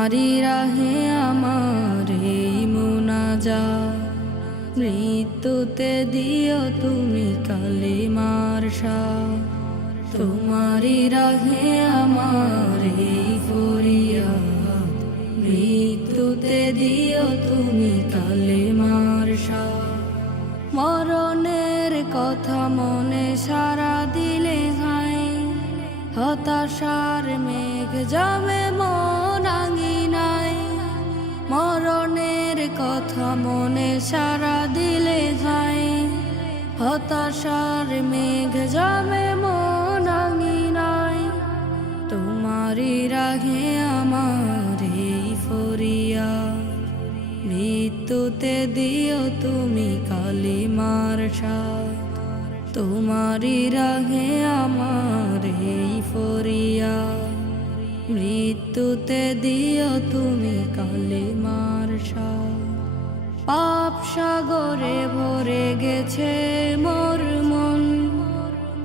তোমারি রাহে আমার এই মুনাজাত, মৃত্যুতে দিও তুমি কালিমার সাথ। তোমারি রাহে আমার এই ফরিয়াদ, মৃত্যুতে দিও তুমি কালিমার সাথ। মরণের কথা মনে সারা দিলে হায়, হতাশার মেঘ যাবে মন আঙিনায়। মরণের কথা মনে সারা দিলে হায়, হতাশার মেঘ যাবে মন আঙিনায়। তোমারি রাহে আমার এই ফরিয়াদ, মৃত্যুতে দিও তুমি কালিমার সাথ। তোমারি রাহে আমার এই ফরিয়াদ, মৃত্যুতে দিও তুমি কালিমার সাথ। পাপ সাগরে ভরে গেছে মোর মন,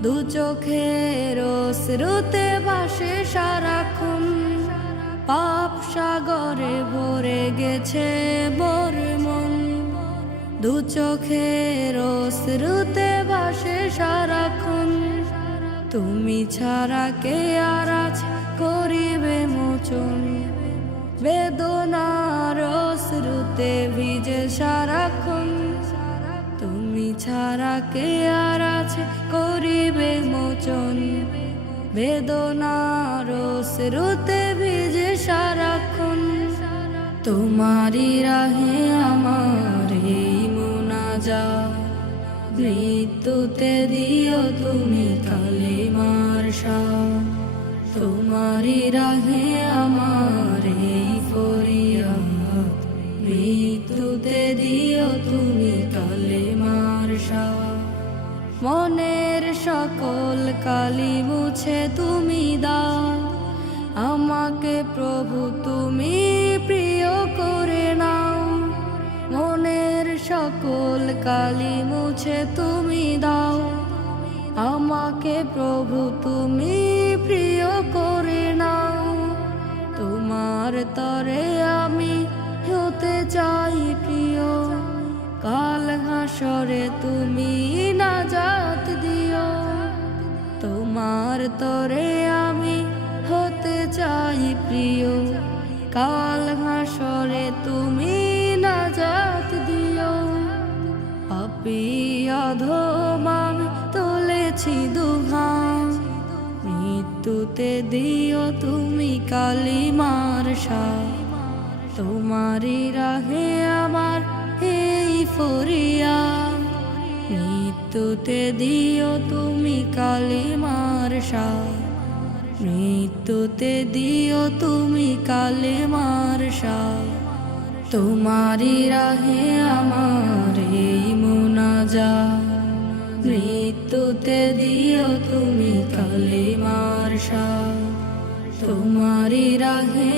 দু চোখের অশ্রুতে ভাসে সারাক্ষণ। পাপ সাগরে ভরে গেছে মোর মন, দু চোখের অশ্রুতে ভাসে সারাক্ষণ। তুমি ছাড়া কে আর আছে করিবে মোচন, বেদনার অশ্রুতে ভিজে সারাক্ষণ। তুমি ছাড়া কে আর আছে করিবে মোচন, বেদনার অশ্রুতে ভিজে সারাক্ষণ। তোমারি রাহে আমার এই মুনাজাত, মৃত্যুতে দিও তুমি কালিমার সাথ। তোমারি রাহে আমার এই ফরিয়াদ, মৃত্যুতে দিও তুমি কালিমার সাথ। মনের সকল কালি মুছে তুমি দাও, আমাকে প্রভু তুমি প্রিয় করে নাও। মনের সকল কালি মুছে তুমি দাও, আমাকে প্রভু তুমি প্রিয় করে নাও। তোমার তরে আমি হতে চাই প্রিয়, কাল হাসরে তুমি নাজাত দিও। তোমার তরে আমি হতে চাই প্রিয়, কাল হাসরে তুমি নাজাত দিও। পাপী অধম আমি তুলেছি দুহাত, মৃত্যুতে দিও তুমি কালিমার সাথ। তোমারি রাহে আমার এই ফরিয়াদ, মৃত্যুতে দিও তুমি কালিমার সাথ। মৃত্যুতে দিও তুমি কালিমার সাথ। তোমারি রাহে আমার এই মুনাজাত, মৃত্যুতে দিও তুমি কালিমার সাথ। তোমারি রাহে